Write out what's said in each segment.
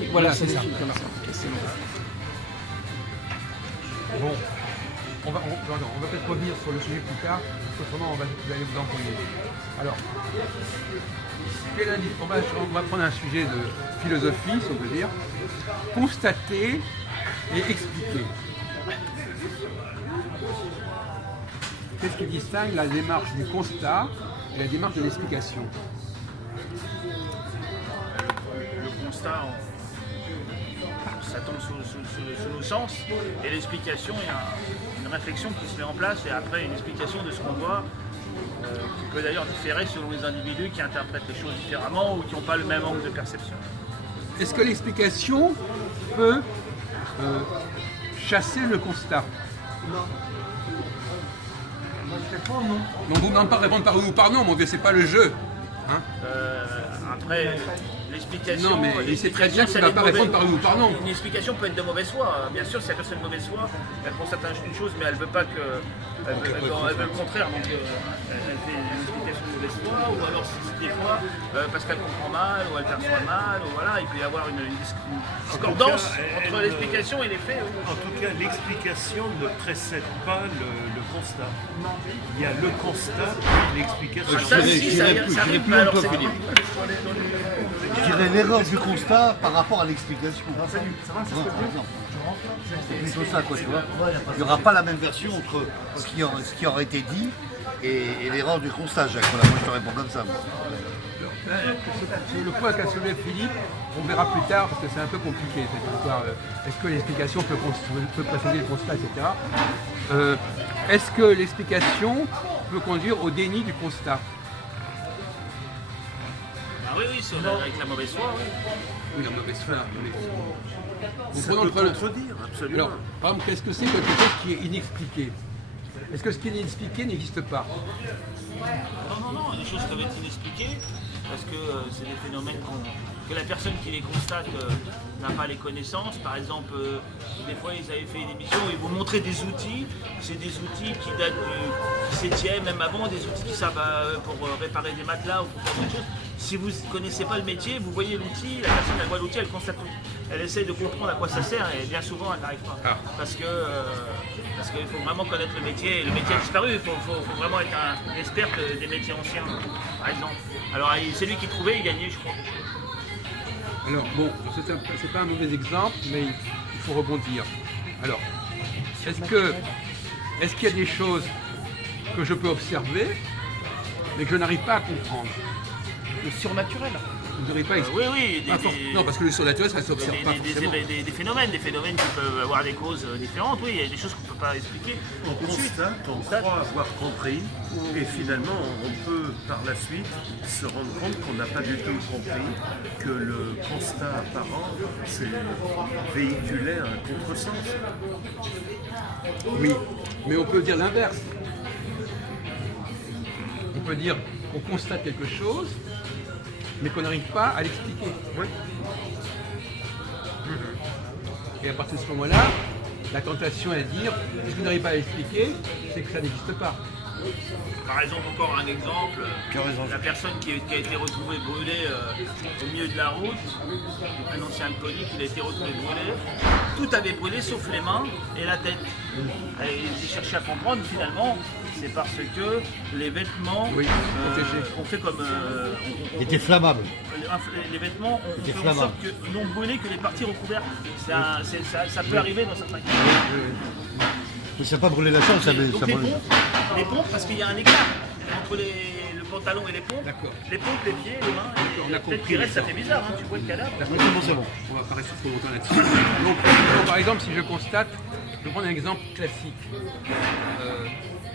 scientifique. Voilà, c'est ça. Bon, on va peut-être revenir sur le sujet plus tard, parce qu'autrement vous allez vous embrouiller. Alors, on va prendre un sujet de philosophie, si on peut dire. Constater et expliquer. Qu'est-ce qui distingue la démarche du constat et la démarche de l'explication? Le constat, ça tombe sous nos sens, et l'explication, il y a une réflexion qui se met en place, et après une explication de ce qu'on voit, qui peut d'ailleurs différer selon les individus qui interprètent les choses différemment ou qui n'ont pas le même angle de perception. Est-ce que l'explication peut chasser le constat? Non. Moi, je réponds non. On ne vous demande pas de répondre par oui ou par non, mon vieux, c'est pas le jeu. Hein? Après, l'explication... Non, mais il sait très bien qu'il ne va pas répondre par oui ou par non. Une explication peut être de mauvaise foi. Bien sûr, si la personne est de mauvaise foi, elle constate une chose, mais elle ne veut pas que... Elle veut le contraire, donc elle fait une explication de mauvaise foi, ou alors des fois, parce qu'elle comprend mal, ou elle perçoit mal, ou voilà, il peut y avoir une discordance entre l'explication et les faits. Oui. En tout cas, l'explication ne précède pas le constat. Il y a le constat et l'explication. Ça, si, ça arrive, mais alors c'est... Je dirais l'erreur du constat par rapport à l'explication. C'est plutôt ça, quoi, tu vois. Il n'y aura pas la même version entre ce qui aurait été dit et l'erreur du constat, Jacques. Voilà, moi je te réponds comme ça. Le point qu'a soulevé Philippe, on verra plus tard parce que c'est un peu compliqué cette histoire. Est-ce que l'explication peut précéder le constat, etc. Est-ce que l'explication peut conduire au déni du constat? Ah oui, c'est avec la mauvaise foi, oui. Oui, la mauvaise foi. Ça peut contredire, absolument. Alors, par exemple, qu'est-ce que c'est quelque chose qui est inexpliqué? Est-ce que ce qui est inexpliqué n'existe pas? Non, il y a des choses qui peuvent être inexpliquées, parce que c'est des phénomènes que la personne qui les constate n'a pas les connaissances. Par exemple, des fois ils avaient fait une émission où ils vous montraient des outils, c'est des outils qui datent du 7e, même avant, des outils qui servent pour réparer des matelas ou pour faire autre chose. Si vous ne connaissez pas le métier, vous voyez l'outil, la personne elle voit l'outil, elle constate l'outil. Elle essaie de comprendre à quoi ça sert et bien souvent elle n'arrive pas. Parce qu'il faut vraiment connaître le métier. Le métier a disparu, il faut vraiment être un expert des métiers anciens, par exemple. Alors c'est lui qui trouvait, il gagnait, je crois. Alors bon, c'est pas un mauvais exemple, mais il faut rebondir. Alors, est-ce qu'il y a des choses que je peux observer, mais que je n'arrive pas à comprendre? Le surnaturel. Vous n'aurez pas expliqué. Oui, non, parce que le surnaturel, ça ne s'observe pas forcément. Des phénomènes qui peuvent avoir des causes différentes. Oui, il y a des choses qu'on ne peut pas expliquer. On constate, on croit avoir compris, et finalement, on peut par la suite se rendre compte qu'on n'a pas du tout compris, que le constat apparent, c'est véhiculait un contresens. Oui, mais on peut dire l'inverse. On peut dire qu'on constate quelque chose, mais qu'on n'arrive pas à l'expliquer. Oui. Et à partir de ce moment-là, la tentation est de dire, si je n'arrive pas à l'expliquer, c'est que ça n'existe pas. Par exemple, encore un exemple, la personne qui a été retrouvée brûlée au milieu de la route, un ancien alcoolique, il a été retrouvé brûlé, tout avait brûlé sauf les mains et la tête. Et il cherchait à comprendre finalement, c'est parce que les vêtements ont fait comme... Était flammable. Les vêtements ont fait en sorte que n'ont brûlé que les parties recouvertes. Ça peut arriver dans certains cas. Mais ça n'a pas brûlé la chambre, ça Donc brûle. les pompes, parce qu'il y a un écart entre le pantalon et les pompes. D'accord. Les pompes, les pieds, les mains, On a et compris, qui reste, ça d'accord. fait bizarre, hein, tu vois le cadavre. C'est bon. On va pas rester trop longtemps là-dessus. Donc, par exemple, si je constate, je vais prendre un exemple classique.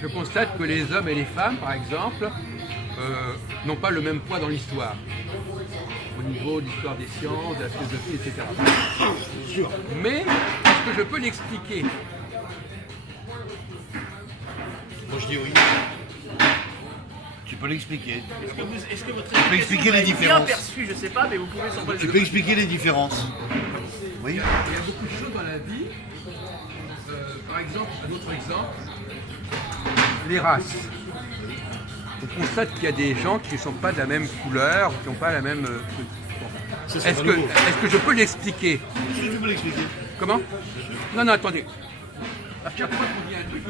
Je constate que les hommes et les femmes, par exemple, n'ont pas le même poids dans l'histoire. Au niveau de l'histoire des sciences, de la philosophie, etc. Mais, est-ce que je peux l'expliquer? Moi je dis oui. Tu peux l'expliquer. Est-ce que votre peux expliquer les bien différences. perçue, je sais pas, mais vous pouvez s'en Tu peux expliquer les différences. Oui. Il y a beaucoup de choses dans la vie. Par exemple, un autre exemple, les races. On constate qu'il y a des gens qui ne sont pas de la même couleur, qui n'ont pas la même truc. Bon. Est-ce que je peux l'expliquer? Est-ce que tu peux l'expliquer? Comment? Non, non, attendez. À chaque fois qu'on dit un truc,